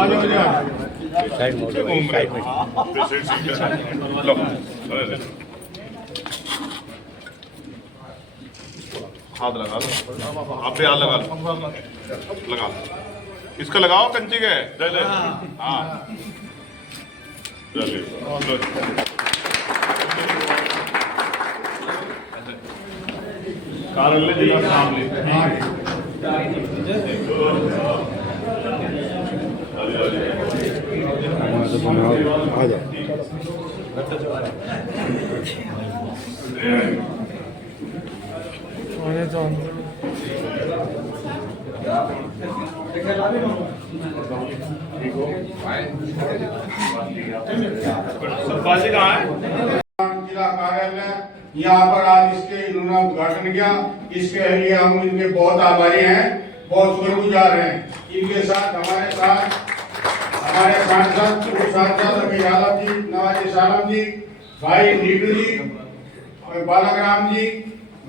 Side में लो हाथ लगा लो, आप भी हाथ लगा लो, लगा लो, इसका लगाओ कंची के जय हाँ कार्यालय जिला शामली आ जाओ। सरपाल जी कहाँ है? जिला कार्यालय यहाँ पर आज इसके इन्होंने उद्घाटन किया। इसके लिए हम इनके बहुत आभारी हैं, बहुत शुक्रगुजार हैं। इनके साथ हमारे सांसद अमीर आलम जी, नवाजी सालम जी, भाई नीटू जी, बालाग्राम जी।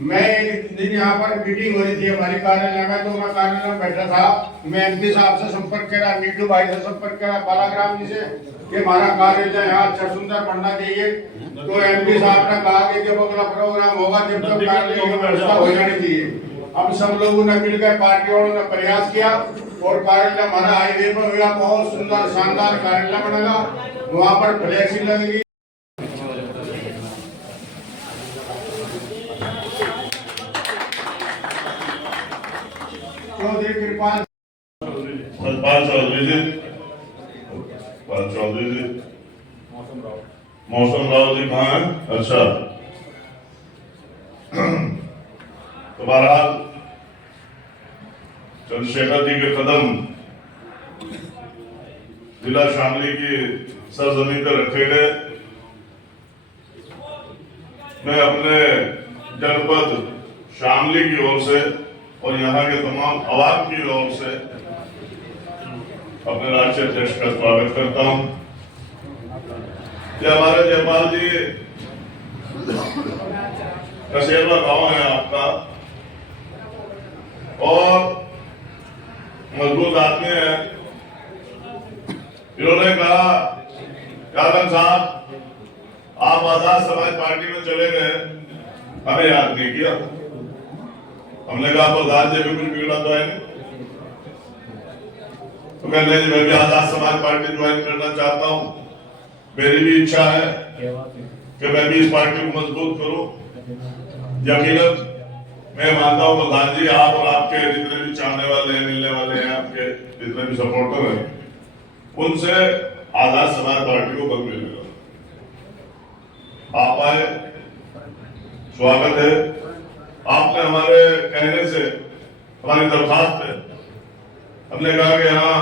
मैं एक दिन यहाँ पर मीटिंग हो रही थी हमारे कार्यालय में, तो मैं कार्यालय में बैठा था। मैं एमपी साहब से संपर्क करा, नीटू भाई से संपर्क करा, बालाग्राम जी से कि हमारा कार्यालय यहाँ अच्छा सुंदर बनना चाहिए। तो एमपी साहब ने कहा कि जब अगला प्रोग्राम होगा जब कार्यालय की व्यवस्था हो जानी चाहिए। हम सब लोगों ने मिलकर पार्टी वालों ने प्रयास किया और कार्यालय हमारा हाईवे पर हुआ, बहुत सुंदर शानदार कार्यालय बनेगा। वहाँ पर फ्लैक्सी लगेगी। चौधरी कृपाल चौधरी जी, मौसम राव जी कहाँ है? अच्छा, तो बहरहाल चंद्रशेखर जी के कदम जिला शामली की सरजमीन पर रखे गए। मैं अपने जनपद शामली की ओर से और यहाँ के तमाम आवाम की ओर से अपने राष्ट्रीय अध्यक्ष का स्वागत करता हूँ। ये हमारे जयपाल जी कसेरवा गांव है आपका और मजबूत आदमी है। इन्होंने कहा यादव साहब आप आजाद समाज पार्टी में चले गए, हमें याद नहीं किया। हमने कहा प्रधान जी भी कुछ बिगड़ा तो है नहीं। तो कहने मैं भी आजाद समाज पार्टी ज्वाइन करना चाहता हूँ, मेरी भी इच्छा है कि मैं भी इस पार्टी को मजबूत करूं। यकीनन मैं मानता हूं प्रधान जी आप और आपके जितने भी चाहने वाले हैं, मिलने वाले हैं, आपके जितने भी सपोर्टर हैं, उनसे आजाद समाज पार्टी को बल मिलेगा। आप आए, स्वागत है। आपने हमारे कहने से, हमारी दरखास्त है, हमने कहा कि यहाँ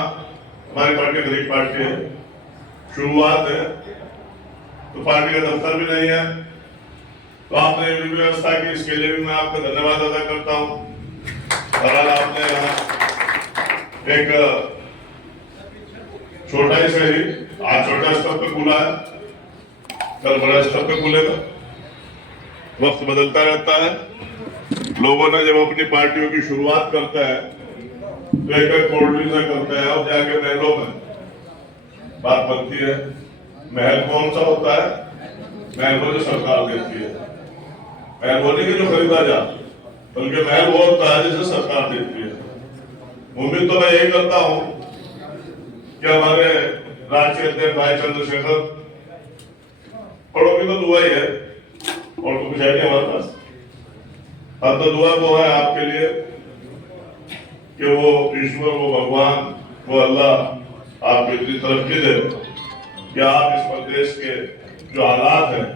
हमारी पार्टी गरीब पार्टी है, शुरुआत है, तो पार्टी का दफ्तर भी नहीं है, तो आपने ये व्यवस्था की, इसके लिए भी मैं आपका धन्यवाद अदा करता हूँ। और आपने यहाँ एक छोटा ही सही, आज छोटा स्तर पे खुला है, कल बड़ा स्तर पे खुलेगा। वक्त बदलता रहता है। लोगों ने जब अपनी पार्टियों की शुरुआत करते हैं तो एक कोल्ड्री से करते हैं और जाके महलों में बात बनती है। महल कौन सा होता है? महल वो जो सरकार देती है। महल वो नहीं कि जो खरीदा जा, बल्कि महल वो होता है जिसे सरकार देती है। उम्मीद तो मैं यही करता हूँ कि हमारे राष्ट्रीय अध्यक्ष भाई चंद्रशेखर, पढ़ोगी तो दुआ ही है और तो कुछ है नहीं हमारे पास। अब तो दुआ वो है आपके लिए कि वो ईश्वर, वो भगवान, वो अल्लाह आपको इतनी तरक्की दे कि आप इस प्रदेश के जो हालात हैं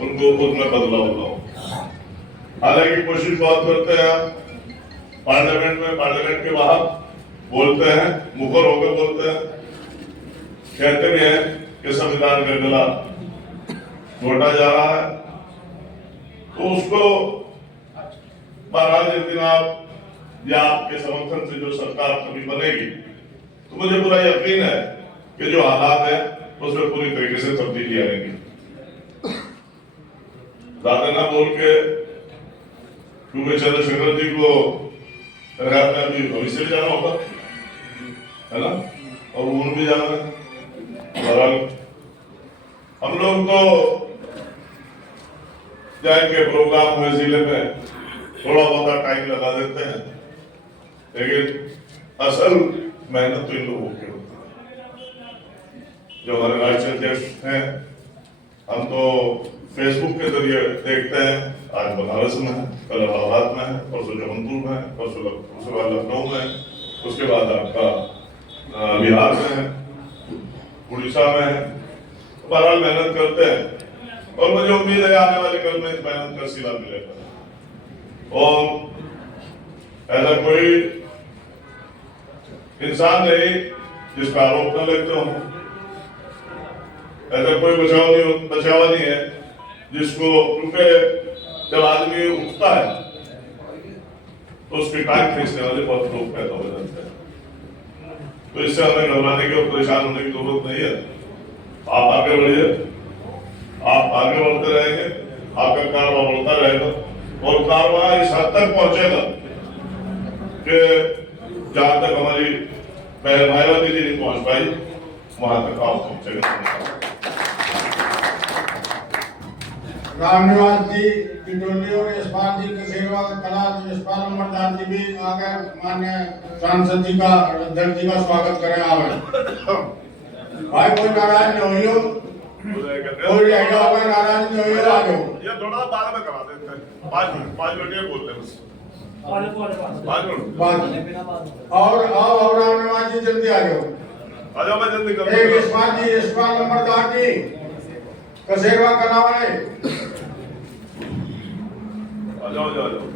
उनको खुद में बदलाव लाओ। हालांकि कोशिश बहुत करते हैं आप, पार्लियामेंट में, पार्लियामेंट के बाहर बोलते हैं, मुखर होकर बोलते हैं, कहते भी हैं कि संविधान का गला घोटा जा रहा है। तो उसको बहरहाल जिस दिन आप या आपके समर्थन से जो सरकार कभी बनेगी, तो मुझे पूरा यकीन है कि जो हालात है उसमें पूरी तरीके से तब्दीली आएगी। ज्यादा ना बोल के, क्योंकि चंद्रशेखर जी को अभी भविष्य में जाना होगा, है ना, और ऊन भी जाना है। बहरहाल हम लोग तो जाएंगे प्रोग्राम हुए जिले में थोड़ा बहुत टाइम लगा देते हैं, लेकिन असल मेहनत तो इन लोगों की होती है। जो हमारे राष्ट्रीय अध्यक्ष हैं, हम तो फेसबुक के जरिए देखते हैं, आज बनारस में है, कल इलाहाबाद में है, परसों जौनपुर में है, परसों बाद लखनऊ में है, उसके बाद आपका बिहार में है, उड़ीसा में है। बहरहाल मेहनत करते हैं और मुझे उम्मीद है आने वाले कल में इस मेहनत का सिला मिलेगा। और ऐसा कोई इंसान नहीं जिसका आरोप न लगते हो, ऐसा कोई बचावा नहीं है जिसको, क्योंकि जब आदमी उठता है तो उसकी टांग खींचने वाले बहुत लोग पैदा हो जाते हैं। तो इससे हमें घबराने की और परेशान होने की जरूरत नहीं है। आप आगे बढ़िए, आप आगे बढ़ते रहेंगे, आपका कारवा बढ़ता रहेगा और कारवा इस हद तक पहुंचेगा कि जहां तक हमारी बहन मायावती जी नहीं पहुंच पाई वहां तक आप पहुंचेगा। रामनिवास जी टिटोली और यशपाल जी के सेवा कला यशपाल अमरदास जी भी आकर मान्य सांसद जी का अध्यक्ष जी का स्वागत करें। आवे भाई कोई नाराज नहीं हो, कोई ऐसा होगा नाराज नहीं हो, आ जाओ। ये थोड़ा बाद में करा देते हैं, 5 मिनट ये बोलते हैं बस, 5 मिनट और आओ रामनिवास जी जल्दी आ जाओ, आ जाओ, मैं जल्दी कर एक यशपाल जी यशपाल अमरदास जी का सेवा करावे। आ जाओ, जाओ, जाओ।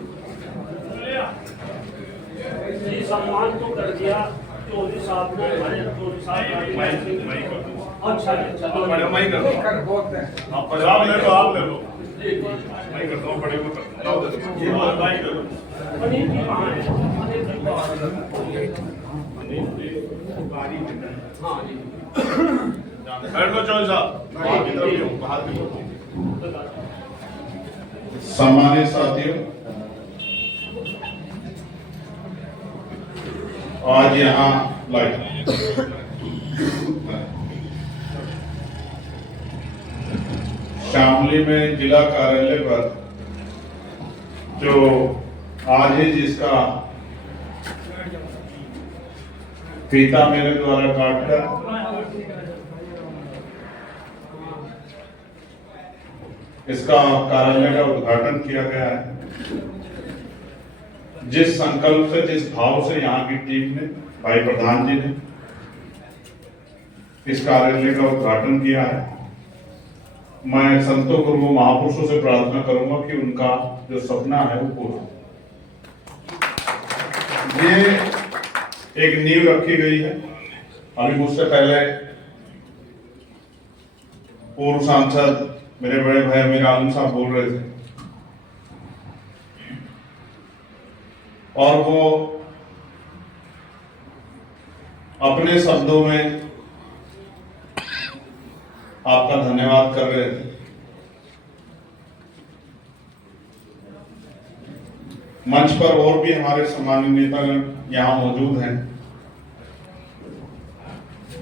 ये सम्मान तो कर दिया चौधरी साहब ने, हमारे चौधरी साहब। अच्छा अच्छा मैं कर दो, आप पंजाब ले लो, आप ले लो, मैं करता हूँ, बड़े को करता हूँ, भाई कर लो। पनीर की कहाँ है? हाँ जी, बैठ लो चौधरी साहब, बाहर की तरफ ही हूँ, बाहर की तरफ। सम्मानित साथियों, आज यहाँ शामली में जिला कार्यालय पर जो आज ही जिसका फीता मेरे द्वारा काटकर इसका कार्यालय का उद्घाटन किया गया है, जिस संकल्प से, जिस भाव से यहाँ की टीम ने, भाई प्रधान जी ने इस कार्यालय का उद्घाटन किया है, मैं संतों गुरुओं महापुरुषों से प्रार्थना करूंगा कि उनका जो सपना है वो पूरा। ये एक नींव रखी गई है। अभी मुझसे पहले पूर्व सांसद मेरे बड़े भाई अमीर आलम साहब बोल रहे थे और वो अपने शब्दों में आपका धन्यवाद कर रहे थे। मंच पर और भी हमारे सम्मानित नेतागण यहाँ मौजूद हैं।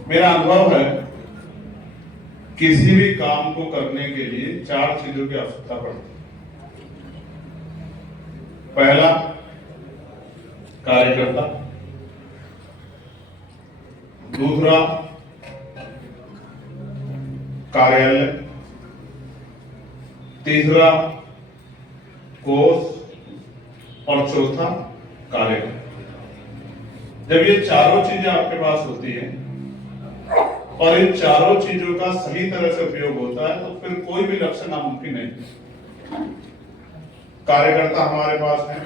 मेरा अनुभव है, किसी भी काम को करने के लिए 4 चीजों की आवश्यकता पड़ती है। पहला, कार्यकर्ता, दूसरा कार्यालय, तीसरा कोष और चौथा कार्यक्रम। जब ये चारों चीजें आपके पास होती हैं और इन चारों चीजों का सही तरह से उपयोग होता है तो फिर कोई भी लक्ष्य नामुमकिन नहीं। कार्यकर्ता हमारे पास है,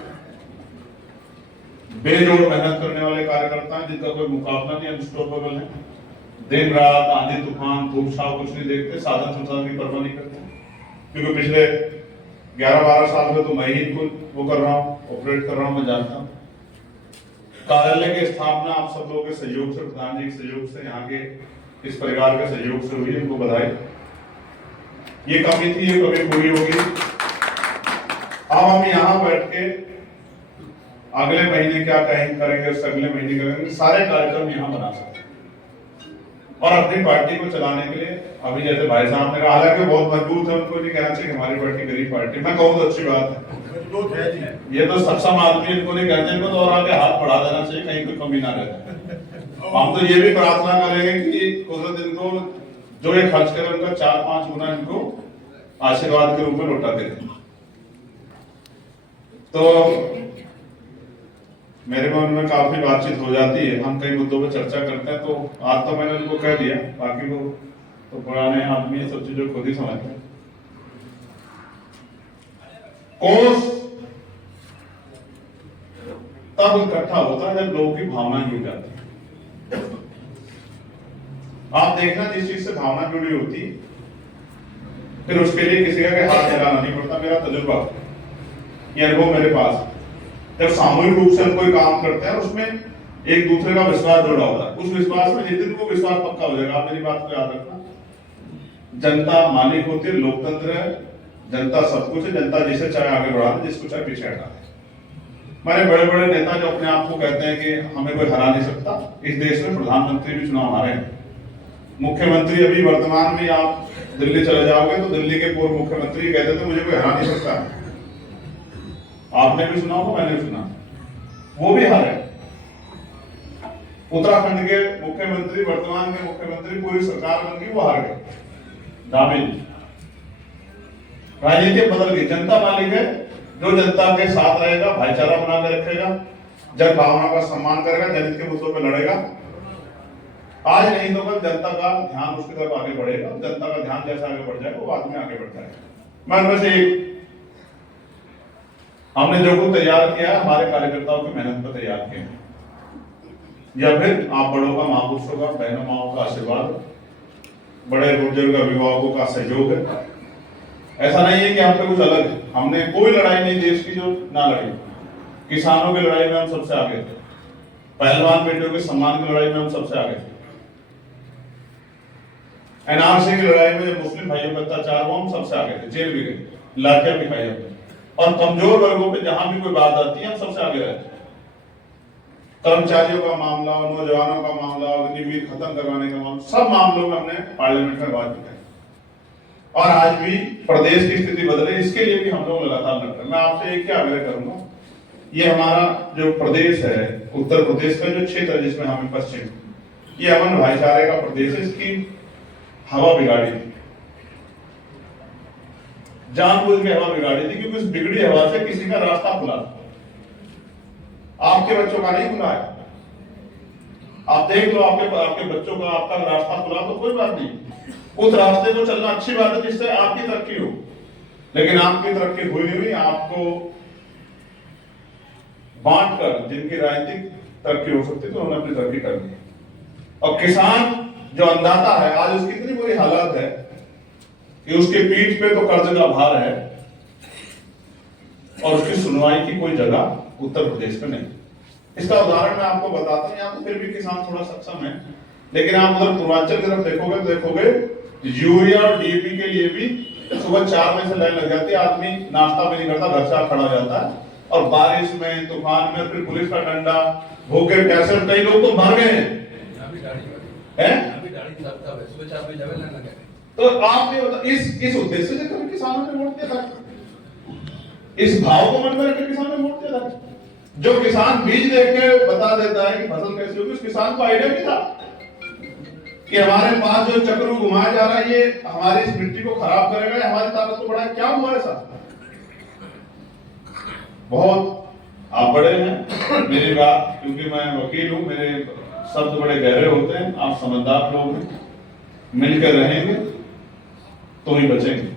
बेजोड़ मेहनत करने वाले कार्यकर्ता हैं जिनका कोई मुकाबला नहीं, अनस्टॉपेबल है। दिन रात आंधी तूफान धूप छाव कुछ नहीं देखते, साधन संसाधन की परवाह नहीं करते। क्योंकि पिछले 11-12 साल में तो मैं ही इनको वो कर रहा हूँ, ऑपरेट कर रहा हूँ, मैं जानता हूँ। कार्यालय की स्थापना आप सब लोगों के सहयोग से, प्रधान जी के सहयोग से, यहाँ के इस परिवार के सहयोग से हुई, इनको बधाई। ये कमी थी, ये कमी पूरी होगी। अब हम यहाँ बैठ के अगले महीने क्या करेंगे, उससे अगले महीने करेंगे, सारे कार्यक्रम यहाँ बना सकते हैं। और अपनी पार्टी को चलाने के लिए अभी जैसे भाई साहब ने कहा, हालांकि बहुत मजबूत है, उनको नहीं कहना चाहिए कि हमारी पार्टी गरीब पार्टी, मैं कहूँ तो अच्छी बात है, ये तो सक्षम आदमी, इनको नहीं कहते, इनको तो और आगे हाथ बढ़ा देना चाहिए, कहीं कोई कमी ना रहे। हम तो ये भी प्रार्थना करेंगे कि कुदरत इनको जो ये खर्च करे उनका 4-5 गुना इनको आशीर्वाद के रूप में लौटा दे। तो मेरे मन में काफी बातचीत हो जाती है, हम कई मुद्दों पर चर्चा करते हैं, तो आज तो मैंने उनको कह दिया, बाकी वो तो पुराने आदमी सब चीजों खुद ही समझते हैं। कोष तब इकट्ठा होता है जब लोगों की भावना जुड़ जाती है। आप देखना, जिस चीज से भावना जुड़ी होती फिर उसके लिए किसी का हाथ हिलाना नहीं पड़ता। मेरा तजुर्बा, ये अनुभव मेरे पास, जब सामूहिक रूप से हम कोई काम करते हैं उसमें एक दूसरे का विश्वास जुड़ा होता है, उस विश्वास में जिस दिन वो विश्वास पक्का हो जाएगा, आप मेरी बात को याद रखना, जनता मालिक होती है, लोकतंत्र है, जनता सब कुछ है, जनता जिसे चाहे आगे बढ़ा दे, जिसको चाहे पीछे हटा दे। मैंने बड़े बड़े नेता जो अपने आप को कहते हैं कि हमें कोई हरा नहीं सकता, इस देश में प्रधानमंत्री भी चुनाव हारे हैं, मुख्यमंत्री अभी वर्तमान में आप दिल्ली चले जाओगे तो दिल्ली के पूर्व मुख्यमंत्री कहते थे मुझे कोई हरा नहीं सकता। आपने भी सुना होगा, मैंने भी सुना, वो भी हारे। उत्तराखंड के मुख्यमंत्री, वर्तमान के मुख्यमंत्री, पूरी सरकार बन गई, वो हार गए। दामिल राजनीति बदल गई, जनता मालिक है, जो जनता के साथ रहेगा, भाईचारा बना के रखेगा, जन भावना का सम्मान करेगा, जनहित के मुद्दों पर लड़ेगा, आज नहीं तो कल जनता का ध्यान उसकी तरफ आगे बढ़ेगा, जनता का ध्यान जैसे आगे बढ़ जाएगा वो आदमी आगे बढ़ता है। मैं उनमें से एक, हमने जो कुछ तैयार किया है हमारे कार्यकर्ताओं की मेहनत पर तैयार किया है, या फिर आप बड़ों का, महापुरुषों का, बहनों माओं का आशीर्वाद, बड़े बुजुर्ग अभिभावकों का सहयोग है। ऐसा नहीं है कि हम पे कुछ अलग है, हमने कोई लड़ाई नहीं देश की जो ना लड़ी। किसानों की लड़ाई में हम सबसे आगे थे, पहलवान बेटियों के सम्मान की लड़ाई में हम सबसे आगे थे, एनआरसी की लड़ाई में जब मुस्लिम भाइयों पर अत्याचार हुआ हम सबसे आगे थे, जेल भी गए, लाठियां भी खाई हमने, और कमजोर वर्गों पे जहां भी कोई बात आती है हम सबसे आगे रहते हैं। कर्मचारियों का मामला, नौजवानों का मामला, उनकी उम्मीद खत्म करवाने का मामला, सब मामलों में हमने पार्लियामेंट में बात की है। और आज भी प्रदेश की स्थिति बदले, इसके लिए भी हम लोग लगातार लड़ रहे हैं। मैं आपसे एक क्या आग्रह करूंगा, ये हमारा जो प्रदेश है, उत्तर प्रदेश का जो क्षेत्र है जिसमें हम पश्चिम, ये अमन भाईचारे का प्रदेश है, इसकी हवा बिगाड़ी थी, जानबूझ के हवा बिगाड़ी थी, क्योंकि उस बिगड़ी हवा से किसी का रास्ता खुला था, आपके बच्चों का नहीं खुला है। आप देख लो, आपके बच्चों का, आपका रास्ता खुला तो कोई बात नहीं, उस रास्ते को चलना अच्छी बात है जिससे आपकी तरक्की हो, लेकिन आपकी तरक्की हुई नहीं हुई, आपको बांटकर जिनकी राजनीतिक तरक्की हो सकती थी उन्होंने अपनी तरक्की कर दी। और किसान जो अन्नदाता है, आज उसकी इतनी बुरी हालत है कि उसके पीठ पे तो कर्ज का भार है और उसकी सुनवाई की कोई जगह उत्तर प्रदेश में नहीं। इसका उदाहरण मैं आपको बताता हूं, यहाँ तो फिर भी किसान थोड़ा सक्षम है, लेकिन आप उधर पूर्वांचल की तरफ देखोगे तो देखोगे यूरिया और डीएपी के लिए भी सुबह 4 बजे से लाइन लग जाती है, आदमी नाश्ता भी नहीं करता, घर से खड़ा हो जाता है, और बारिश में, तूफान में, फिर पुलिस का डंडा, भूखे प्यासे, कई लोग तो मर गए हैं। तो आपने इस उद्देश्य से कभी किसानों ने वोट दिया था, इस भाव को मन में रखकर किसानों ने वोट दिया था। जो किसान बीज देख के बता देता है कि फसल कैसी होगी, उस किसान को आइडिया भी था कि हमारे पास जो चक्रू घुमाया जा रहा है ये हमारी इस मिट्टी को खराब करेगा, हमारी ताकत को बढ़ाएगा। क्या हुआ ऐसा? बहुत आप बड़े हैं, मेरी बात, क्योंकि मैं वकील हूं, मेरे शब्द बड़े गहरे होते हैं, आप समझदार लोग हैं, मिलकर रहेंगे तो ही बचेंगे।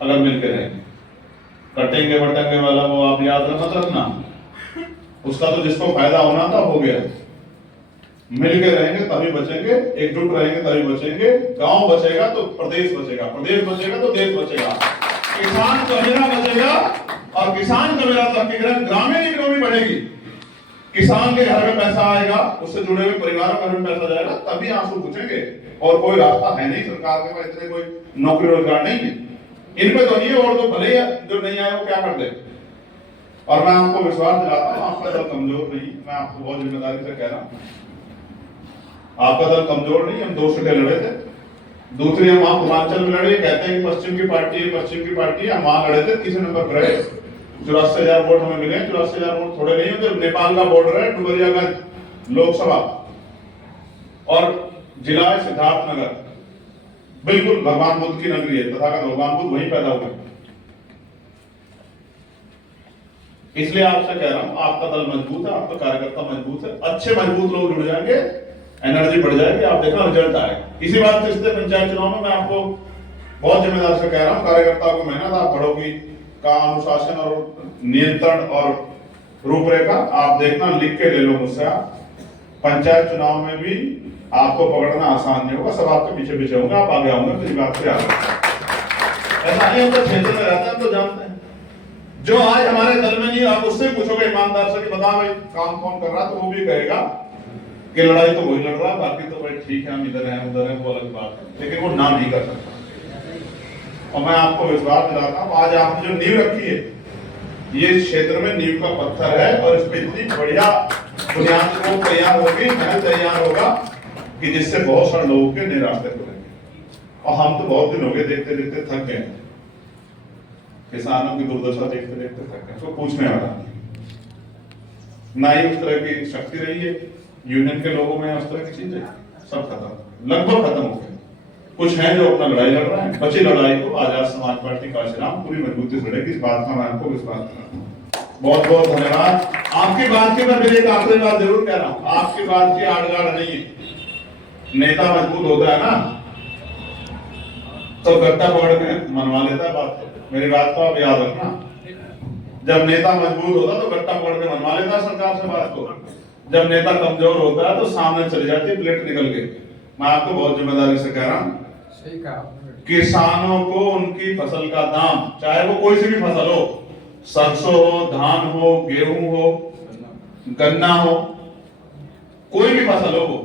अगर मिलकर रहेंगे, कटेंगे बटेंगे वाला वो आप याद मत रखना, उसका तो जिसको फायदा होना था हो गया। मिलकर रहेंगे तभी बचेंगे, एकजुट रहेंगे तभी बचेंगे। गांव बचेगा तो प्रदेश बचेगा, प्रदेश बचेगा तो देश बचेगा, किसान का मेरा बचेगा और किसान का मेरा तरक्की, ग्रामीण इकोनॉमी बढ़ेगी, किसान के घर में पैसा आएगा, उससे जुड़े हुए परिवारों के घर में पैसा जाएगा, तभी आंसू पूछेंगे। और कोई रास्ता है नहीं सरकार के पास, इतने कोई नौकरी रोजगार नहीं है, इनपे तो नहीं है, और तो भले जो नहीं आए वो क्या कर दे। और मैं आपको विश्वास दिलाता हूँ, आपका दल कमजोर नहीं, मैं आपको बहुत जिम्मेदारी से कह रहा हूँ। आपका दल कमजोर नहीं, हम 2 सीटें लड़े थे। दूसरी हम वहां पूर्वांचल में लड़े, कहते हैं कि पश्चिम की पार्टी है, पश्चिम की पार्टी है, हम वहां लड़े थे, तीसरे नंबर पर रहे। 84,000 वोट हमें मिले। 84,000 वोट थोड़े नहीं होते। नेपाल का बॉर्डर है, डुमरियागंज लोकसभा और जिला है सिद्धार्थनगर, बिल्कुल भगवान बुद्ध की नगरी है, तथागत भगवान बुद्ध वहीं पैदा हुए। इसलिए आपसे कह रहा हूं, आपका दल मजबूत है, आपका कार्यकर्ता मजबूत है, अच्छे मजबूत लोग जुड़ जाएंगे, एनर्जी बढ़ जाएगी, आप देखना रिजल्ट आएगा। इसी बात से इसलिए पंचायत चुनाव में मैं आपको बहुत जिम्मेदार से कह रहा हूं, कार्यकर्ताओं को मेहनत, आप बढ़ोगी का अनुशासन और नियंत्रण और रूपरेखा आप देखना, लिख के ले लो मुझसे। आप पंचायत चुनाव में भी आपको पकड़ना आसान नहीं होगा, सब आपके पीछे पीछे होंगे, आप आगे आओगे, मेरी बात से आगे। ऐसा नहीं, हम तो क्षेत्र में रहते हैं, तो जानते हैं। जो आज हमारे दल में नहीं, आप उससे पूछोगे ईमानदार से कि बता भाई काम कौन कर रहा, तो वो भी कहेगा कि लड़ाई तो वही लड़ रहा, बाकी तो भाई ठीक है, हम इधर हैं उधर हैं, वो अलग बात है, लेकिन वो ना नहीं कर सकता। और मैं आपको विश्वास दिलाता हूं, आज आपने जो नींव रखी है, ये क्षेत्र में नींव का पत्थर है, और इस पे इतनी बढ़िया बुनियाद को तैयार होगी, महल तैयार होगा कि जिससे बहुत सारे लोगों के नए रास्ते खुलेंगे। और हम तो बहुत दिन हो गए देखते देखते थक गए, किसानों की दुर्दशा देखते देखते थक गए, तो पूछने वाला ना ही उस तरह की शक्ति रही है यूनियन के लोगों में, उस तरह की चीजें सब खत्म, लगभग खत्म हो गए। कुछ हैं जो अपना लड़ाई लड़ रहे हैं, बची लड़ाई को आजाद समाज पार्टी काशीराम पूरी मजबूती से लड़ेगी, इस बात का मैं आपको विश्वास दिलाता हूं। बहुत बहुत धन्यवाद। आपकी बात की मैं एक आखिरी बात जरूर कह रहा हूं, आपकी बात की आड़गाड़ नहीं है। नेता मजबूत होता है ना, तो गट्टा पकड़ के मनवा लेता है बात को, मेरी बात को आप याद रखना। जब नेता मजबूत होता तो गट्टा पकड़ के मनवा लेता सरकार से बात को, जब नेता कमजोर होता है तो सामने चली जाती है प्लेट निकल के। मैं आपको बहुत जिम्मेदारी से कह रहा हूं, किसानों को उनकी फसल का दाम, चाहे वो कोई सी भी फसल हो, सरसों हो, धान हो, गेहूं हो, गन्ना हो, कोई भी फसल हो,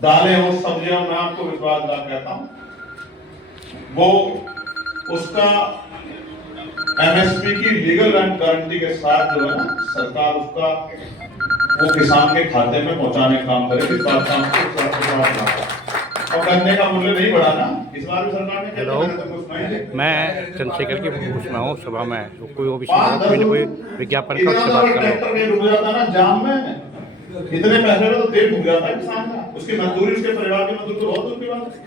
दालें हो, सब्जियां, मैं आपको विश्वास दिला कहता हूं, वो उसका एमएसपी की लीगल गारंटी के साथ जो है ना, सरकार उसका वो किसान के खाते में पहुंचाने का काम करेगी। इस बात का और गन्ने का मूल्य नहीं बढ़ा ना, इस बार भी सरकार ने। हेलो, मैं चंद्रशेखर की पूछना हूँ सभा में, तो कोई कोई विज्ञापन का उससे बात करो। डूब जाता ना जाम में, इतने पैसे में तो तेल डूब जाता है किसान का, उसकी मजदूरी, उसके परिवार की मजदूरी तो बहुत दूर की बात है।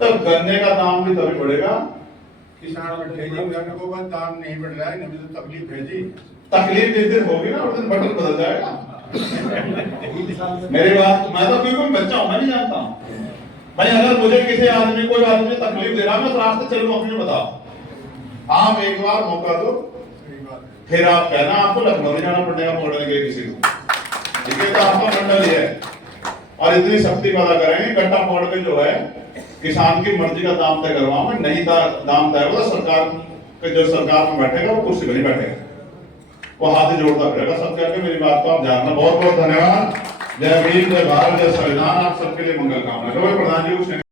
तब गन्ने का दाम भी तभी बढ़ेगा। किसान को बस दाम नहीं बढ़ रहा है, नहीं तो तकलीफ भेजी, तकलीफ जिस दिन होगी ना उस दिन बटन बदल जाएगा। मेरी बात, मैं तो क्योंकि बच्चा हूं, मैं नहीं जानता हूं भाई, अगर मुझे किसी आदमी, कोई आदमी तकलीफ दे रहा, मैं तो रास्ते चलूंगा, मुझे बताओ। आप एक बार मौका दो, फिर आप कहना आपको लखनऊ नहीं जाना पड़ेगा पकड़ने के लिए किसी को, ठीक है? तो आपका मंडल ही है, और इतनी शक्ति पैदा करेंगे, गट्टा पकड़ के जो है किसान की मर्जी का दाम तय करवाओगे। नहीं दाम तय होगा, सरकार के जो सरकार में बैठेगा वो कुर्सी पर नहीं बैठेगा, वो हाथ ही जोड़ता फिरेगा सबके आगे। मेरी बात को आप जानना। बहुत बहुत धन्यवाद। जय भीम, जय भारत, जय संविधान। आप सबके लिए मंगल कामना। प्रधान जी कुछ